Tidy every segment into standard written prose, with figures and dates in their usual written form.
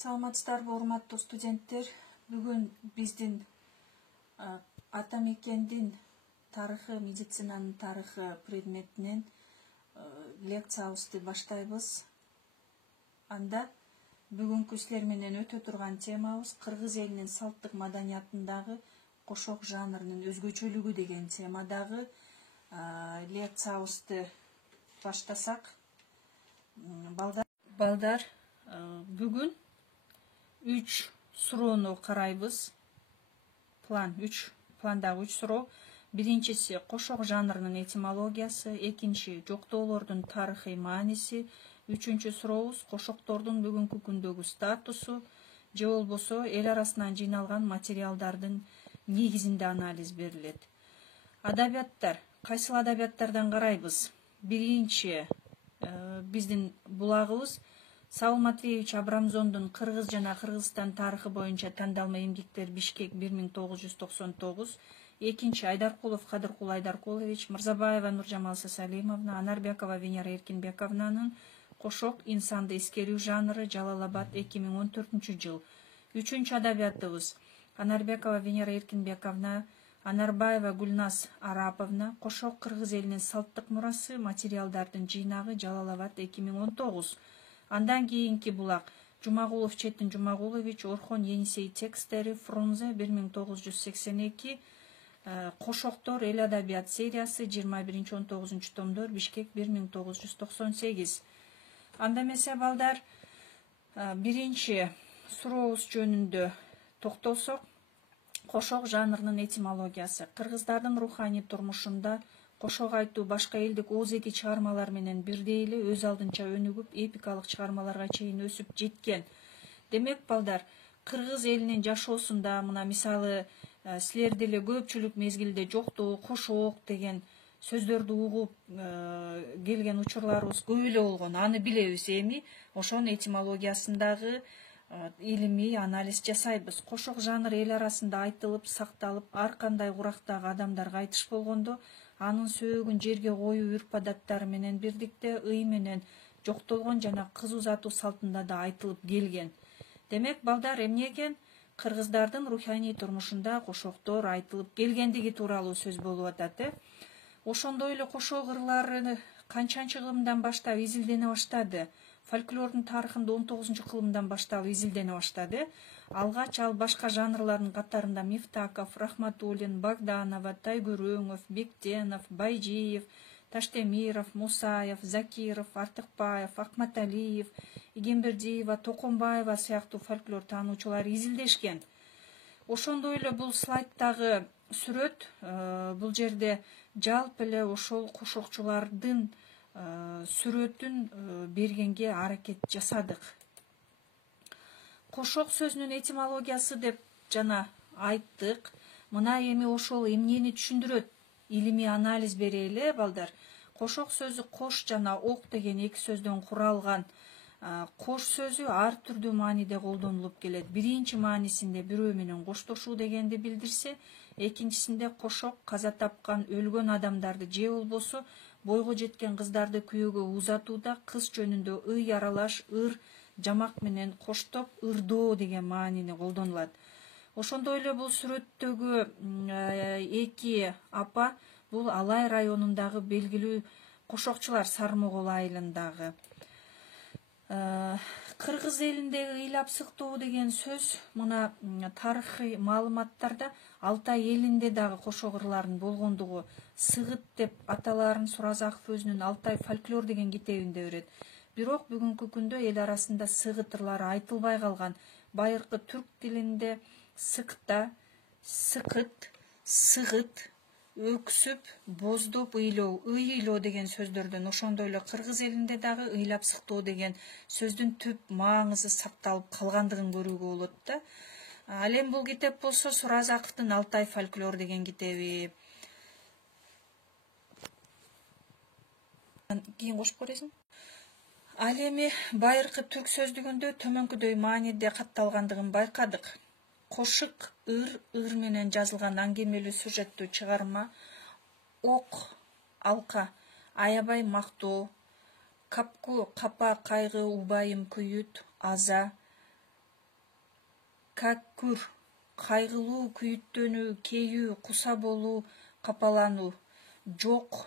Саламатсыздарбы, урматтуу студенттер. Бүгүн биздин ата мекендин тарыхы, медицинанын тарыхы предметинен лекциябызды баштайбыз. Анда бүгүнкү силер менен өтө турган темабыз кыргыз элинин салттык маданиятындагы кошок жанрынын өзгөчөлүгү деген темадагы лекциябызды баштасак. Балдар, бүгүн 3 суроону карайбыз. Пландагы 3 суроо. Биринчиси кошок жанрынын этимологиясы, экинчи жоктоолордун тарыхый мааниси, үчүнчү сурообуз кошоктордун бүгүнкү күндөгү статусу, же болбосо эл арасынан жыйналган материалдардын негизинде анализ берилет. Адабияттар, кайсыл адабияттардан карайбыз? Биринчи биздин булагыбыз Саул Матвеевич Абрамзондун Кыргыз жана Кыргызстан тарыхы боюнча тандалма эмгектер Бишкек 1999. Экинчи Айдаркулов Кадыркул Айдаркулович, Мырзабаева Нуржамал Сасалимовна, Анарбекова Венера Эркинбековнанын кошок инсанды эскерүү жанры, Жалал-Абад 2014 жыл. Үчүнчү адабиятыбыз Анарбекова Венера Эркинбековна, Анарбаева Гульназ Араповна, кошок кыргыз элинин салттык мурасы, материалдардын жыйнагы, Жалал-Абад 2019. Андан кийинки булак Жумагулов Четин Жумагулович, Орхон Енисей текстери, Фрунзе 1982, Кошоктор эл адабият сериясы 21-19 томдор, Бишкек 1998. Анда эмесе балдар, биринчи сурообуз жөнүндө токтолсок, кошок жанрынын этимологиясы. Кыргыздардын руханий турмушунда кошок айтуу башка элдик ооз-эки чыгармалар менен бирдей эле өз алдынча өнүгүп, эпикалык чыгармаларга чейин өсүп жеткен. Демек балдар, кыргыз элинин жашоосунда мына мисалы силер деле көпчүлүк мезгилде жоктоо, кошок деген сөздөрдү угуп келген учурларыбыз көп эле болгон. Аны билебиз, эми ошонун этимологиясындагы илимий анализ жасайбыз. Кошок жанры эл арасында айтылып, сакталып, ар кандай курактагы адамдарга айтыш болгондо, анын сөөгүн жерге коюу үрп-адаттары менен бирдикте ый менен жоктолгон жана кыз узатуу салтында да айтылып келген. Демек балдар, эмне экен? Кыргыздардын руханий турмушунда кошоктор айтылып келгендиги тууралуу сөз болуп атат. Ошондой эле кошок ырлары канчанчы кылымдан баштап изилдене баштады? Фольклордун тарыхында 19-кылымдан баштап изилдене баштады. Алгач ал башка жанрлардын катарында Мифтаков, Рахматуллин, Богданова, Тайгөрөңов, Бектенов, Байжиев, Таштемиров, Мусаев, Закиров, Артыкбаев, Акматалиев, Игембердиева, Токомбаева сыяктуу фольклор таануучулар изилдешкен. Ошондой эле бул слайдтагы сүрөт, бул жерде жалпы эле ошол кошокчулардын сүрөтүн бергенге аракет жасадык. Кошок сөзүнүн этимологиясы деп жана айттык. Мына эми ошол эмнени түшүндүрөт? Илимий анализ берели, балдар. Кошок сөзү кош жана ок деген эки сөздөн куралган. Кош сөзү ар түрдүү мааниде колдонулуп келет. Биринчи маанисинде бирөө менен коштошуу дегенди билдирсе, экинчисинде кошок каза тапкан, өлгөн адамдарды же болбосо бойго жеткен кыздарды күйөөгө узатууда кыз жөнүндө ый аралаш ыр жамак менен коштоп ырдоо деген маанини колдонулат. Ошондой эле бул сүрөттөгү эки апа бул Алай районундагы белгилүү кошокчулар, Сармогол айылындагы. Кыргыз элиндеги ыйлап сыктоо деген сөз мына тарыхый маалыматтарда Алтай элинде дагы кошок ырлардын болгондугу сыгыт деп аталарын Суразаков өзүнүн Алтай фольклор деген китебинде берет. Бирок бүгүнкү күндө эл арасында сыгыт ырлары айтылбай калган. Байыркы түрк тилинде сыкта, сыкыт, сыгыт, өксүп, боздоп ыйлоо, ыйлоо деген сөздөрдөн, ошондой эле кыргыз элинде дагы ыйлап сыктоо деген сөздүн түп маңызы сакталып калгандыгын көрүүгө болот да. Ал эми бул китеп болсо Суразаковдун Алтай фольклор деген китеби. Кийин кошуп көрөсүң. Ал эми байыркы түрк сөздүгүндө төмөнкүдөй мааниде катталгандыгын байкадык. Кошук ыр менен жазылган аңгемелүү сюжеттүү чыгарма, ок, алка, аябай мактоо, капку, капа, кайгы, убайым, күйүт, аза, кәккүр, кайгылуу, күйүттөнүү, кейүү, куса болуу, капалануу. Жок.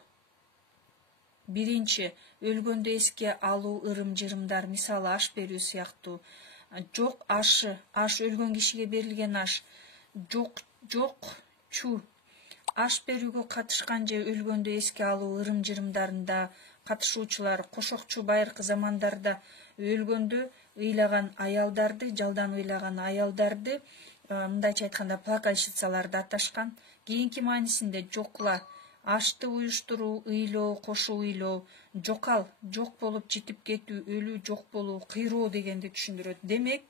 Биринчи, өлгөндө эске алуу ырым-жырымдар, мисалы аш берүү сыяктуу. Жок ашы, аш өлгөн кишиге берилген аш. Жок чу. Аш берүүгө катышкан же өлгөндө эске алуу ырым-жырымдарында катышуучулар кошокчу байыркы замандарда өлгөндө ыйлаган аялдарды, жалдан ыйлаган аялдарды, мындайча айтканда плакальщицаларды аташкан. Кийинки маанисинде жокла, ашты уюштуруу, ыйлоо, кошо ыйлоо, жокал, жок болуп житип кетүү, өлүү жок болуу, кыйроо дегенди түшүндүрөт. Демек,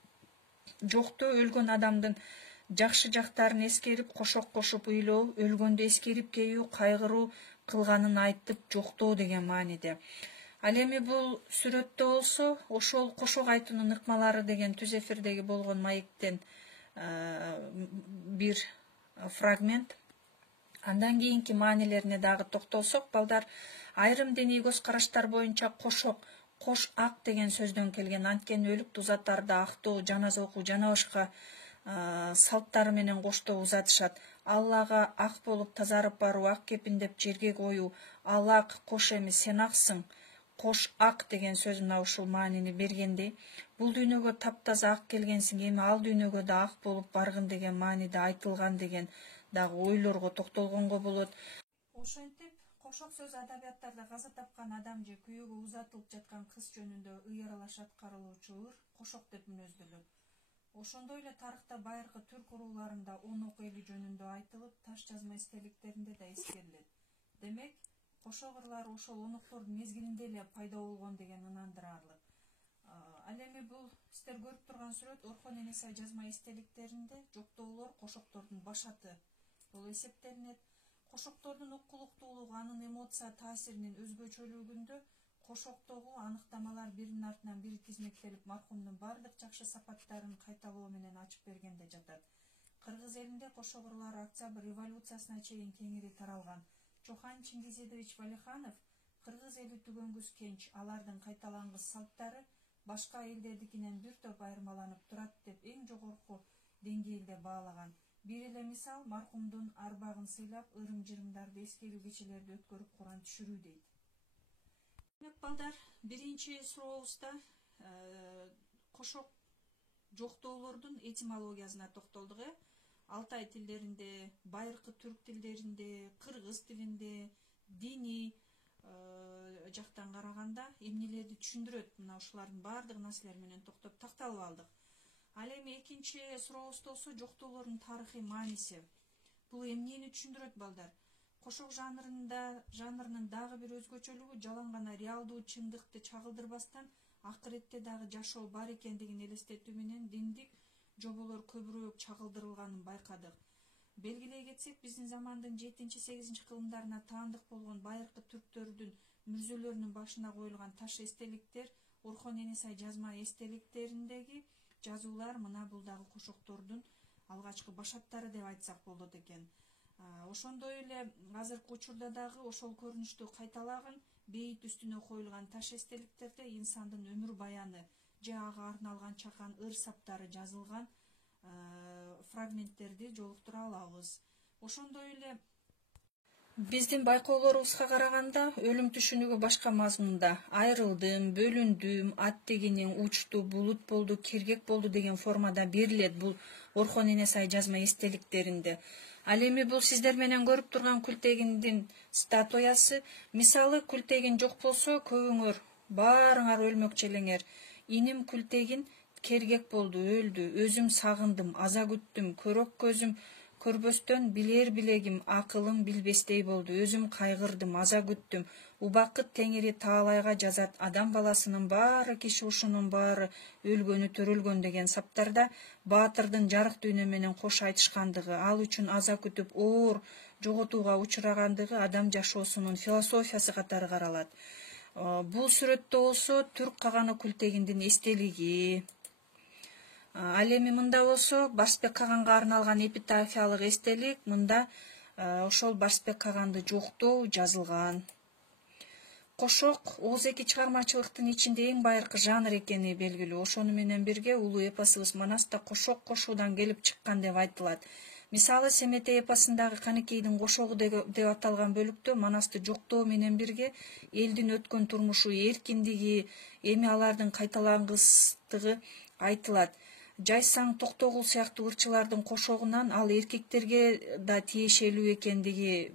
жокто өлгөн адамдын жакшы жактарын эскерип, кошок кошуп ыйлоо, өлгөндө эскерип кейүү, кайгыруу кылганын айтып жоктоо деген мааниде. Ал эми бул сүрөттө болсо, ошол кошок айтуунун ыкмалары деген түз эфирдеги болгон маектен бир фрагмент. Андан кийинки маанилерине дагы токтолсок, балдар, айрым диний көз караштар боюнча кошок, кош ак деген сөздөн келген. Анткени өлүктү узатарда актоо, жаназа окуу жана башка салттары менен коштоо узатышат. Аллага ак болуп тазарып баруу, ак кепиндеп жерге коюу, ал ак, кош эми сен аксың. Кош ак деген сөз мына ушул маанини бергендей. Бул дүйнөгө таптаза ак келгенсиң, эми ал дүйнөгө да ак болуп баргын деген мааниде айтылган деген дагы ойлорго токтолгонго болот. Ошентип, кошок сөз адабияттарда каза тапкан адам же күйөөгө узатылып жаткан кыз жөнүндө ый аралаш аткарылуучу ыр кошок деп мүнөздөлөт. Ошондой эле тарыхта байыркы түрк урууларында онок эли жөнүндө айтылып, таш жазма эстеликтеринде да эскерилет. Демек, кошок ырлар ошол оноктордун мезгилинде эле пайда болгон деген ынандырарлык. Ал эми бул сиздер көрүп турган сүрөт Орхон Энесай жазма эстеликтеринде жоктоолор кошоктордун баш аты болуп эсептелинет. Кошоктордун уккулуктуулугу, анын эмоция таасиринин өзгөчөлүгүндө кошоктогу аныктамалар биринин артынан бири тизмектелип, маркумдун бардык жакшы сапаттарын кайталоо менен ачып бергенде жатат. Кыргыз элинде кошок ырлары Октябрь революциясына чейин кеңири таралган. Чохан Чингизидович Валиханов кыргыз эли түгөнгүс кенч, алардын кайталангыс салттары башка элдердикинен бир топ айырмаланып турат деп эң жогорку деңгээлде баалаган. Бир эле мисал маркумдун арбагын сыйлап, ырым-жырымдарды эскерүү кечелерди өткөрүп Куран түшүрүү дейт. Демек, балдар, биринчи сурообузда кошок жоктоолордун этимологиясына токтолдук. Алтай тилдеринде, байыркы түрк тилдеринде, кыргыз тилинде, диний жактан караганда эмнелерди түшүндүрөт? Мына ушулардын баардык нерселер менен токтоп такталып алдык. Ал эми экинчи сурообуз болсо, жоктоолордун тарыхый мааниси. Бул эмнени түшүндүрөт, балдар? Кошок жанрынын дагы бир өзгөчөлүгү жалаң гана реалдуу чындыкты чагылдырбастан акыретте дагы жашоо бар экендигин элестетүү менен диндик жоболор көбүрөөк чагылдырылганын байкадык. Белгилей кетсек, биздин замандын 7-8 кылымдарына таандык болгон байыркы түрктөрдүн мүрзөлөрүнүн башына коюлган таш эстеликтер, Орхон Энесай жазма эстеликтериндеги жазуулар мына бул дагы кошоктордун алгачкы башаттары деп айтсак болот экен. Ошондой эле азыркы учурда дагы ошол көрүнүштү кайталаган бейит үстүнө коюлган таш эстеликтерде инсандын өмүр баяны же ага арналган чакан ыр саптары жазылган фрагменттерди жолуктура алабыз. Ошондой эле биздин байкоолорубузга караганда өлүм түшүнүгү башка мазмунда. Айрылдым, бөлүндүм, ат дегенең учту, булут болду, киргек болду деген формада берилет бул Орхон Энесай жазма эстеликтеринде. Ал эми бул сиздер менен көрүп турган Күлтегиндин статуясы. Мисалы, Күлтегин жок болсо, көбүңөр баарыңар өлмөкчү элеңер. Иним Күлтегин кергек болду, өлдү, өзүм сагындым, аза күттүм, көрөк көзүм көрбөстөн билер билегим, акылым билбестей болду, өзүм кайгырдым, аза күттүм. Убакыт Теңири Таалайга жазат, адам баласынын баары, киши ушунун баары өлгөнү төрөлгөн деген саптарда баатырдын жарык дүйнө менен кош айтышкандыгы, ал үчүн аза күтүп, оор жоготууга учурагандыгы адам жашоосунун философиясы катары каралат. Бул сүрөттө болсо түрк каганы Күлтегиндин эстелиги. Ал эми мында болсо Барсбек Каганга арналган эпитафиялык эстелик, мында ошол Барсбек Каганды жоктоо жазылган. кошок ооз-эки чыгармачылыктын ичинде эң байыркы жанр экени белгилүү. Ошону менен бирге улуу эпосубуз Манас да кошок кошуудан келип чыккан деп айтылат. Мисалы, Семетей эпосундагы Канекейдин кошогу деп аталган бөлүктө Манасты жоктоо менен бирге элдин өткөн турмушу, эркиндиги, эми алардын кайталангыстыгы айтылат. Жайсаң, Токтогул сыяктуу ырчылардын кошогунан ал эркектерге да тиешелүү экендиги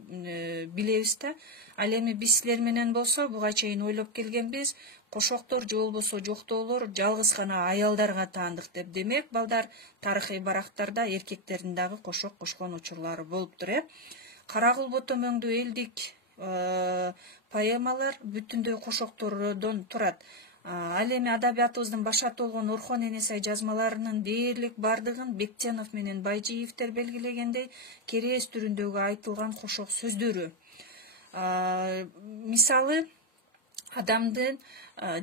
билебиз да. Ал эми биз силер менен болсо буга чейин ойлоп келгенбиз, кошоктор же болбосо жоктоолор жалгыз гана аялдарга таандык деп. Демек, балдар, тарыхый барактарда эркектердин дагы кошок кошкон учурлары болуптур. Карагул Ботомөңдү элдик поэмалар бүтүндөй кошоктордон турат. Ал эми адабиятыбыздын башаты болгон Орхон Энесай жазмаларынын дээрлик бардыгын Бектенов менен Байжиевтер белгилегендей керээс түрүндөгү айтылган кошок сөздөрү. Мисалы, адамдын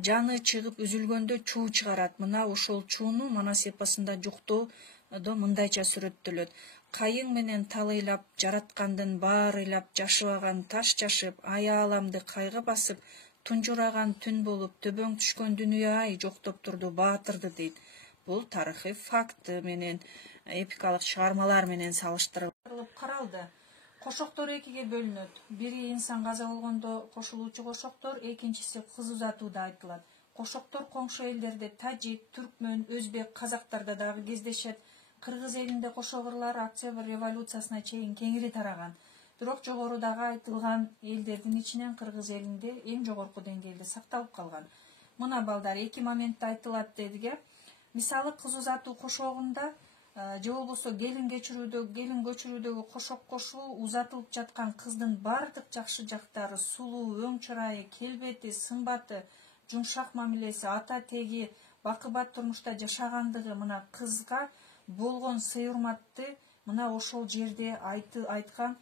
жаны чыгып үзүлгөндө чуу чыгарат. Мына ошол чууну Манас эпосунда жоктоодо мындайча сүрөттөлөт. Кайың менен тал ыйлап, жараткандын баары ыйлап, жашыбаган таш жашып, аяаламды кайгы басып, тунжураган түн болуп, төбөң түшкөн дүнүйө жоктоп турду баатырды дейт. Бул тарыхый факт менен эпикалык чыгармалар менен салыштырылып каралды. Кошоктор экиге бөлүнөт. Бири инсан каза болгондо кошулуучу кошоктор, экинчиси кыз узатууда айтылат. Кошоктор коңшу элдерде тажик, түркмөн, өзбек, казактарда дагы кездешет. Кыргыз элинде кошок ырлар Октябрь революциясына чейин кеңири тараган. Бирок жогорудагы айтылган элдердин ичинен Кыргыз элинде эң жогорку деңгээлде сакталып калган. Мына балдар, эки моментте айтылат дедик. Мисалы, кыз узатуу кошогунда же болбосо келин көчүрүүдөгү кошок кошуу узатылып жаткан кыздын бардык жакшы жактары, сулуу, өң чырайы, келбети, сымбаты, жумшак мамилеси, ата теги, бакыбат турмушта жашагандыгы, мына кызга болгон сый-урматты мына ошол жерде айткан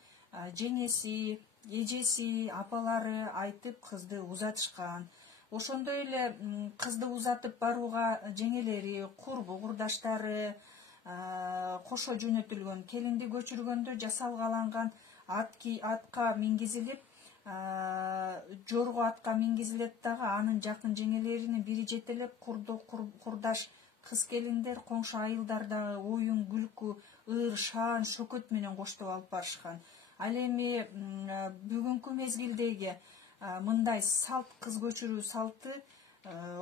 жеңеси, эжеси, апалары айтып кызды узатышкан. Ошондой эле кызды узатып барууга жеңелери, курбу курдаштары кошо жөнөтүлгөн. Келинди көчүргөндө жасалгаланган атка мингизилип, жорго атка мингизилет дагы, анын жакын жеңелеринин бири жетелеп, курдаш кыз келиндер, коңшу айылдар дагы оюн, күлкү, ыр, шаан, шөкөт менен коштоп алып барышкан. Ал эми бүгүнкү мезгилдеги мындай салт, кыз көчүрүү салты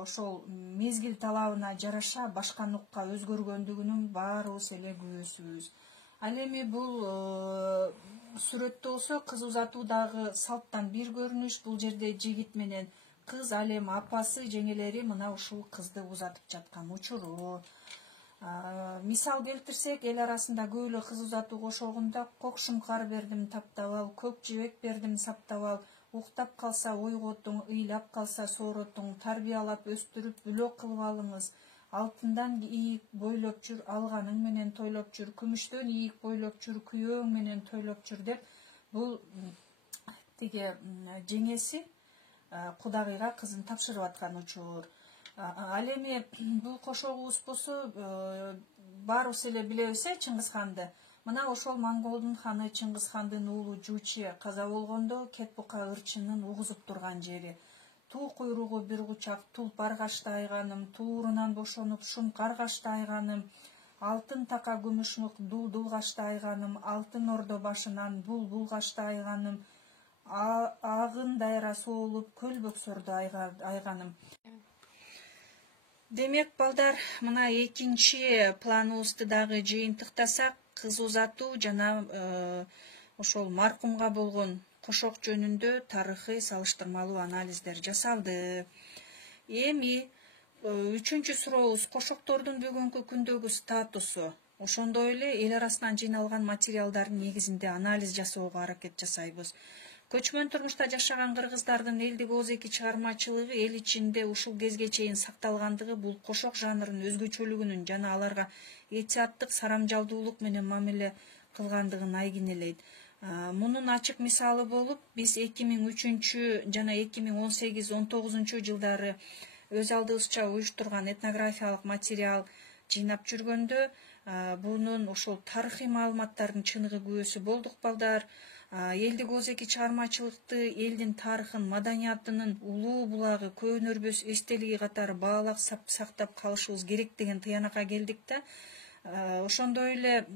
ошол мезгил талабына жараша башка нукка өзгөргөндүгүнүн баарыбыз эле күбөсүбүз. Ал эми бул сүрөттө болсо кыз узатуудагы салттан бир көрүнүш. Бул жерде жигит менен кыз, ал эми апасы, жеңелери мына ушул кызды узатып жаткан учуру. Мисал келтирсек, эл арасында көп эле кыз узатуу кошогунда кок шумкар бердим таптап ал, көк жебек бердим саптап ал, уктап калса ойготуң, ыйлап калса сооротуң, тарбиялап өстүрүп бүлөк кылып алыңыз, алтындан ийик бойлоп жүр, алганың менен тойлоп жүр, күмүштөн ийик бойлоп жүр, күйөөң менен тойлоп жүр деп, бул тиги жеңеси кудагыйга кызын тапшырып аткан учур. Ал эми бул кошогубуз болсо баарыбыз эле билебиз, Чыңгызханды. Мына ошол Монголдун ханы Чыңгызхандын уулу Жуче каза болгондо Кетбука ырчынын угузуп турган жери. Туу куйругу бир кучак тулпар кашты айганым, туурунан бошонуп шумкар кашты айганым, алтын така күмүш мык дулдул кашты айганым, алтын ордо башынан булбул кашты айганым, агын дайра соолуп көл бөксөрдү айганым. Демек, балдар, мына экинчи планыбызды дагы жыйынтыктасак, кыз узатуу жана ошол маркумга болгон кошок жөнүндө тарыхый салыштырмалуу анализдер жасалды. Эми үчүнчү сурообуз кошоктордун бүгүнкү күндөгү статусу. Ошондой эле эл арасынан жыйналган материалдардын негизинде анализ жасоого аракет жасайбыз. Көчмөн турмушта жашаган кыргыздардын элдик ооз-эки чыгармачылыгы эл ичинде ушул кезге чейин сакталгандыгы бул кошок жанрынын өзгөчөлүгүнүн жана аларга этияттык сарамжалдуулук менен мамиле кылгандыгын айгинелейт. Мунун ачык мисалы болуп, биз 2003 жана 2018-19 жылдары өз алдыбызча уюштурган этнографиялык материал жыйнап жүргөндө, бунун ошол тарыхый маалыматтардын чыныгы күбөсү болдук, балдар. Элдик оозеки чыгармачылыкты элдин тарыхын, маданиятынын улуу булагы, көөнөрбөс эстелиги катары баалап сактап калышыбыз керек деген тыянакка келдик да. Ошондой эле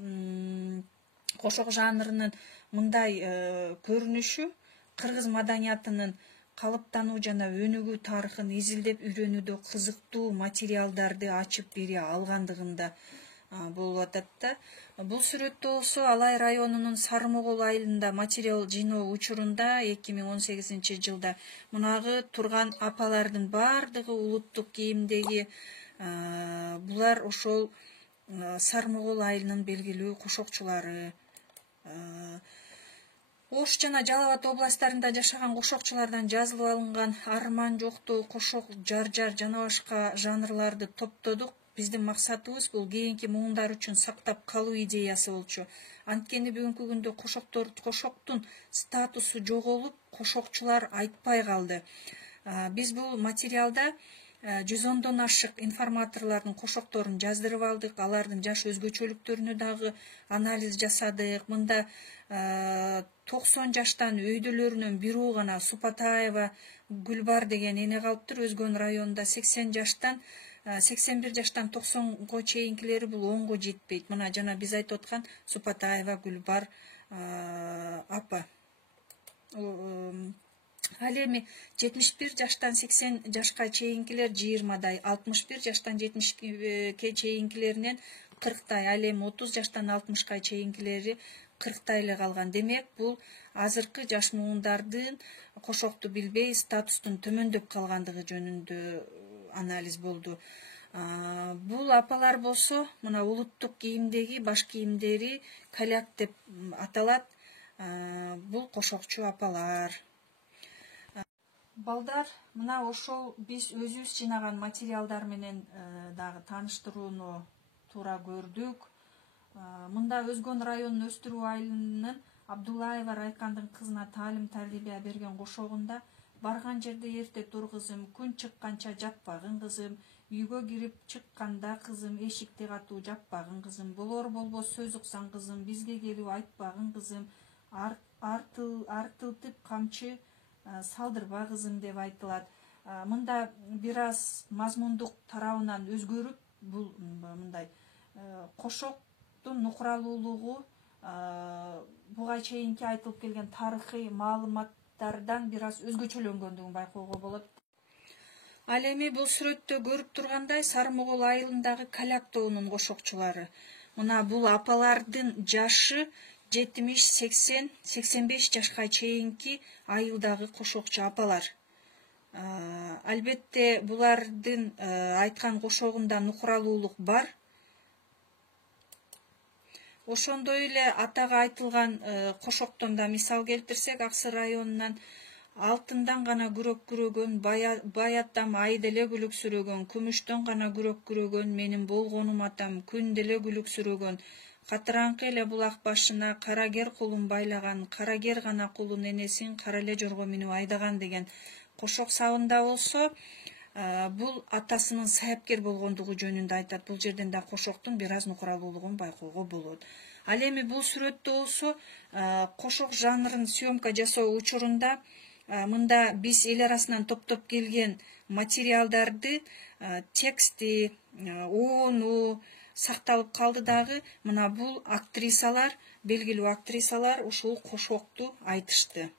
кошок жанрынын мындай көрүнүшү кыргыз маданиятынын калыптануу жана өнүгүү тарыхын изилдеп үйрөнүүдө кызыктуу материалдарды ачып бере алгандыгында болуп атат да. Бул сүрөттө болсо Алай районунун Сарымогол айылында материал жыйноо учурунда 2018 жылда мунагы турган апалардын бардыгы улуттук кийимдеги. Булар ошол Сарымогол айылынын белгилүү кошокчулары. Ош жана Жалал Абад областарында жашаган кошокчулардан жазылып алынган арман жоктоо, кошок, жар жана башка жанрларды топтодук. Биздин максатыбыз бул кийинки муундар үчүн сактап калуу идеясы болчу. Анткени бүгүнкү күндө кошоктун статусу жоголуп, кошокчулар айтпай калды. Биз бул материалда 110дон ашык информаторлордун кошокторун жаздырып алдык, алардын жаш өзгөчөлүктөрүнө дагы анализ жасадык. Мында 90 жаштан өйдөлөрүнөн бирөө гана Супатаева Гүлбар деген эне калыптыр. Өзгөн районунда 81 жаштан 90го чейинкилери бул 10го жетпейт. Мына жана биз айтып аткан Супатаева Гүлбар апа. Ал эми 71 жаштан 80 жашка чейинкилер 20дай, 61 жаштан 70ге чейинкилеринен 40тай, ал эми 30 жаштан 60га чейинкилери 40тай эле калган. Демек, бул азыркы жаш муундардын кошокту билбей статустун төмөндөп калгандыгы жөнүндө анализ болду. Бул апалар болсо, мына улуттук кийимдеги баш кийимдери каляк деп аталат. Бул кошокчу апалар. Балдар, мына ошол биз өзүбүз жыйнаган материалдар менен дагы тааныштырууну туура көрдүк. Мында Өзгөн районунун Өстүрүү айылынын Абдуллаева Райкандын кызына таалим-тарбия берген кошогунда барган жерде эрте тур кызым, күн чыкканча жатпагын кызым, үйгө кирип чыкканда кызым, эшикти катуу жаппагын кызым, болор болбос сөз уксаң кызым, бизге келип айтпагын кызым, артылтып камчы салдырба кызым деп айтылат. Мында бир аз мазмундук тарабынан өзгөрүп, бул мындай кошоктун нукуралуулугу буга чейинки айтылып келген тарыхый маалыматтардан бир аз өзгөчөлөнгөндүгүн байкоого болот. Ал эми бул сүрөттө көрүп тургандай Сарымогол айылындагы Каляк тобунун кошокчулары. Мына бул апалардын жашы 70, 80, 85 жашка чейинки айылдагы кошокчу апалар. Албетте булардын айткан кошогунда нукуралуулук бар. Ошондой эле атага айтылган кошоктон да мисал келтирсек, Аксы районунан алтындан гана күрөк күрөгөн, баяттам ай деле күлүксүрөгөн, күмүштөн гана күрөк күрөгөн, менин болгонум атам күн деле күлүксүрөгөн, катыраңкы эле булак башына карагер кулун байлаган, карагер гана кулун энесин кара эле жорго минип айдаган деген кошок сабында болсо, бул атасынын сайапкер болгондугу жөнүндө айтат. Бул жерден да кошоктун бир аз нукуралуулугун байкоого болот. Ал эми бул сүрөттө болсо, кошок жанрын съемка жасоо учурунда мында биз эл арасынан топтоп келген материалдарды, тексти, оону сакталып калды дагы. Мына бул актрисалар, белгилүү актрисалар ушул кошокту айтышты.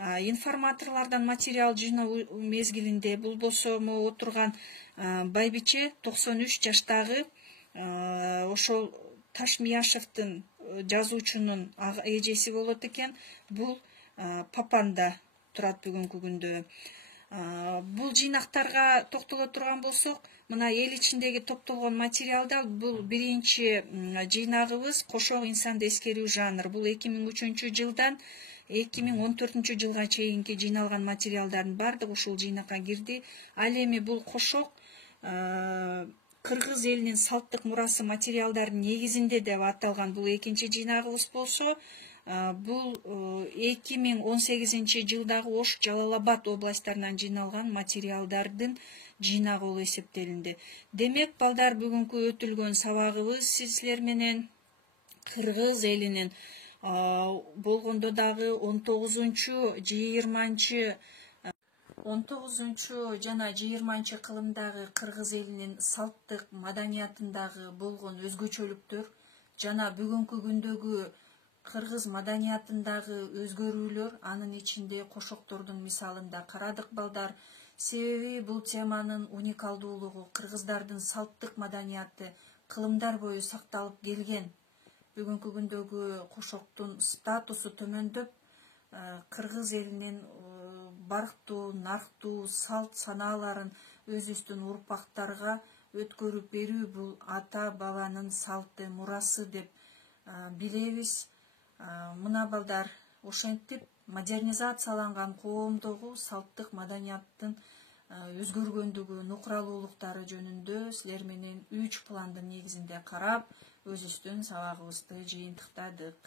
Информаторлордон материал жыйноо мезгилинде бул болсо отурган Байбиче 93 жаштагы ошол Ташмияшевдин жазуучунун эжеси болот экен. Бул Папанда турат бүгүнкү күндө. Бул жыйнактарга токтоло турган болсок, мына эл ичиндеги топтолгон материалда бул биринчи жыйнагыбыз кошок инсанды эскерүү жанр. Бул 2003 жылдан 2014 жылга чейинки жыйналган материалдардын бардыгы ушул жыйнакка кирди. Ал эми бул кошок кыргыз элинин салттык мурасы материалдардын негизинде деп аталган бул экинчи жыйнагыбыз болсо, бул 2018 жылдагы Ош, Жалал Абад областтарынан жыйналган материалдардын жыйнагы болуп эсептелинди. Демек, балдар, бүгүнкү өтүлгөн сабагыбыз силер менен кыргыз элинин болгондо дагы 19 жана 20 кылымдагы кыргыз элинин салттык маданиятындагы болгон өзгөчөлүктөр жана бүгүнкү күндөгү кыргыз маданиятындагы өзгөрүүлөр, анын ичинде кошоктордун мисалында карадык балдар. Себеби бул теманын уникалдуулугу кыргыздардын салттык маданияты кылымдар бою сакталып келген. Бүгүнкү күндөгү кошоктун статусу төмөндөп, кыргыз элинин барктуу, нарктуу салт санааларын өзүбүздүн урпактарга өткөрүп берүү бул ата бабанын салты, мурасы деп билебиз. Мына балдар, ошентип модернизацияланган коомдогу салттык маданияттын өзгөргөндүгү, нукралуулуктары жөнүндө силер менен 3 пландын негизинде карап, өзүбүздүн сабагыбызды жыйынтыктадык.